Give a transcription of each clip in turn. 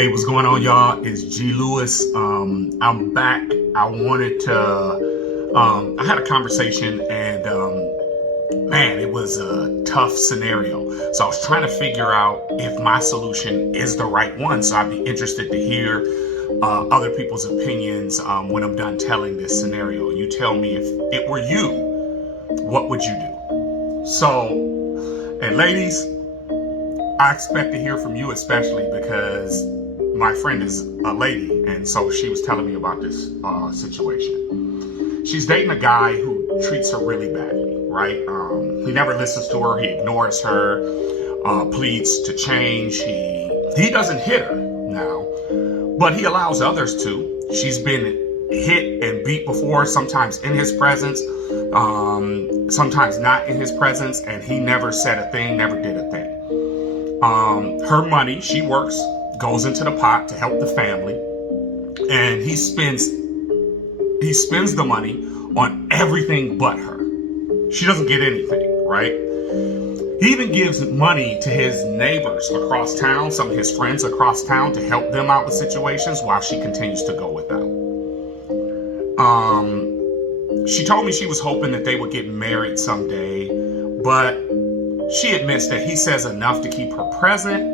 Hey, what's going on, y'all? It's G Lewis. I'm back. I had a conversation and, man, it was a tough scenario. So I was trying to figure out if my solution is the right one. So I'd be interested to hear other people's opinions when I'm done telling this scenario. You tell me if it were you, what would you do? So, and ladies, I expect to hear from you, especially because my friend is a lady, and so she was telling me about this situation. She's dating a guy who treats her really badly, right? He never listens to her. He ignores her, pleads to change. He doesn't hit her now, but he allows others to. She's been hit and beat before, sometimes in his presence, sometimes not in his presence, and he never said a thing, never did a thing. Her money, she works, goes into the pot to help the family, and he spends the money on everything but her. She doesn't get anything, right? He even gives money to his neighbors across town, some of his friends across town, to help them out with situations while she continues to go without. She told me she was hoping that they would get married someday, but she admits that he says enough to keep her present,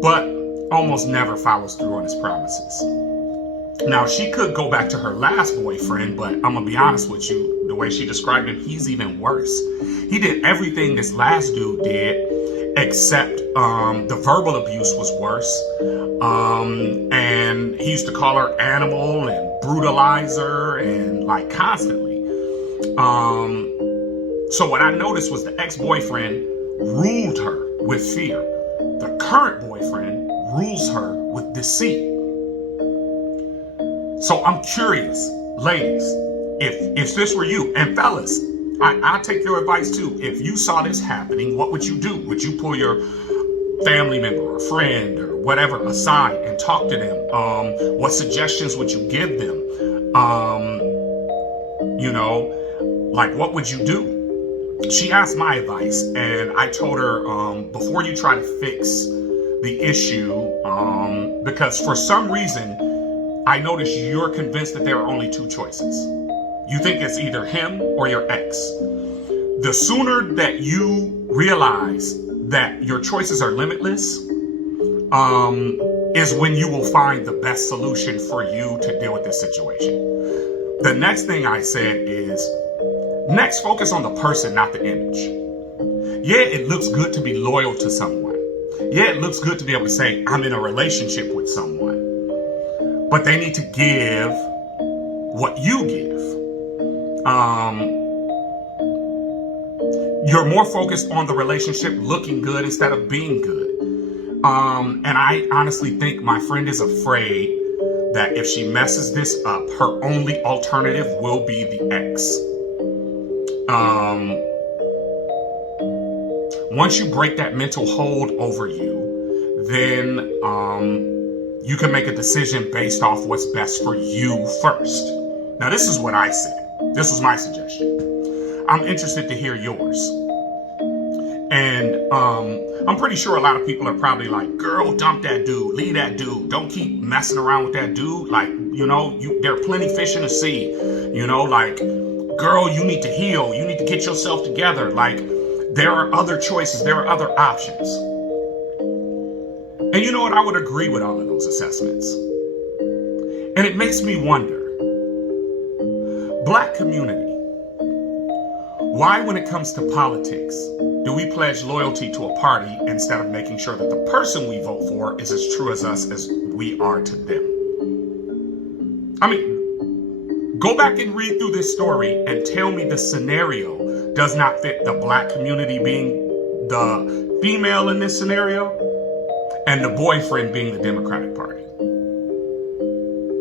but almost never follows through on his promises. Now, she could go back to her last boyfriend, but I'm going to be honest with you, the way she described him, he's even worse. He did everything this last dude did, except the verbal abuse was worse. And he used to call her animal and brutalize her and like constantly. So what I noticed was the ex-boyfriend ruled her with fear. The current boyfriend rules her with deceit. So I'm curious, ladies, if this were you, and fellas, I'll take your advice too. If you saw this happening, what would you do? Would you pull your family member or friend or whatever aside and talk to them? What suggestions would you give them? Like, what would you do? She asked my advice, and I told her, before you try to fix the issue, because for some reason, I noticed you're convinced that there are only two choices. You think it's either him or your ex. The sooner that you realize that your choices are limitless, is when you will find the best solution for you to deal with this situation. The next thing I said is, next, focus on the person, not the image. Yeah, it looks good to be loyal to someone. Yeah, it looks good to be able to say, I'm in a relationship with someone. But they need to give what you give. You're more focused on the relationship looking good instead of being good. And I honestly think my friend is afraid that if she messes this up, her only alternative will be the ex. Once you break that mental hold over you, then you can make a decision based off what's best for you first. Now, this is what I said. This was my suggestion. I'm interested to hear yours. And I'm pretty sure a lot of people are probably like, girl, dump that dude, leave that dude, don't keep messing around with that dude. Like, there are plenty fish in the sea, like, girl, you need to heal. You need to get yourself together. Like, there are other choices. There are other options. And you know what? I would agree with all of those assessments. And it makes me wonder, Black community, why when it comes to politics, do we pledge loyalty to a party instead of making sure that the person we vote for is as true as us as we are to them? I mean, go back and read through this story and tell me the scenario does not fit the Black community being the female in this scenario and the boyfriend being the Democratic Party.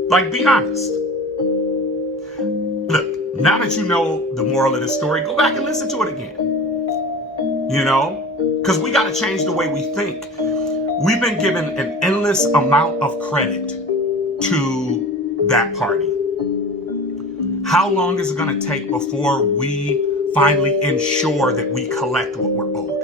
Like, be honest. Look, now that you know the moral of this story, go back and listen to it again. Because we got to change the way we think. We've been given an endless amount of credit to that party. How long is it going to take before we finally ensure that we collect what we're owed?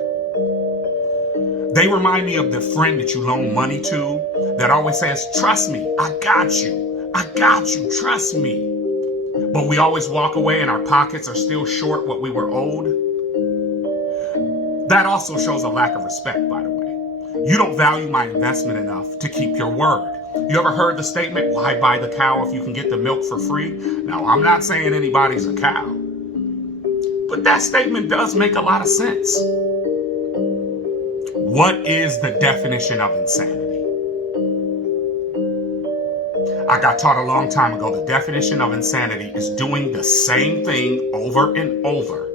They remind me of the friend that you loan money to that always says, trust me, I got you, trust me. But we always walk away and our pockets are still short what we were owed. That also shows a lack of respect, by the way. You don't value my investment enough to keep your word. You ever heard the statement, why buy the cow if you can get the milk for free? Now, I'm not saying anybody's a cow, but that statement does make a lot of sense. What is the definition of insanity? I got taught a long time ago, the definition of insanity is doing the same thing over and over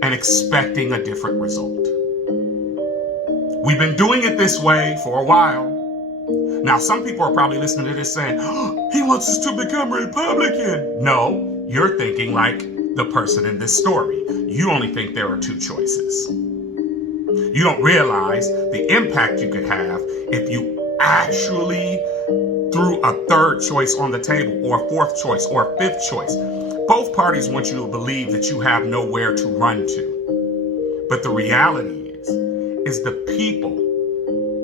and expecting a different result. We've been doing it this way for a while. Now, some people are probably listening to this saying, oh, he wants us to become Republican. No, you're thinking like the person in this story. You only think there are two choices. You don't realize the impact you could have if you actually threw a third choice on the table, or a fourth choice, or a fifth choice. Both parties want you to believe that you have nowhere to run to. But the reality is the people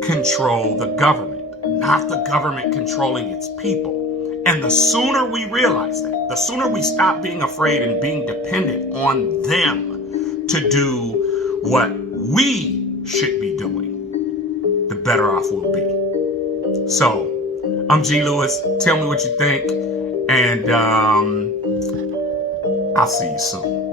control the government, not the government controlling its people. And the sooner we realize that, the sooner we stop being afraid and being dependent on them to do what we should be doing, the better off we'll be. So, I'm G. Lewis. Tell me what you think, and I'll see you soon.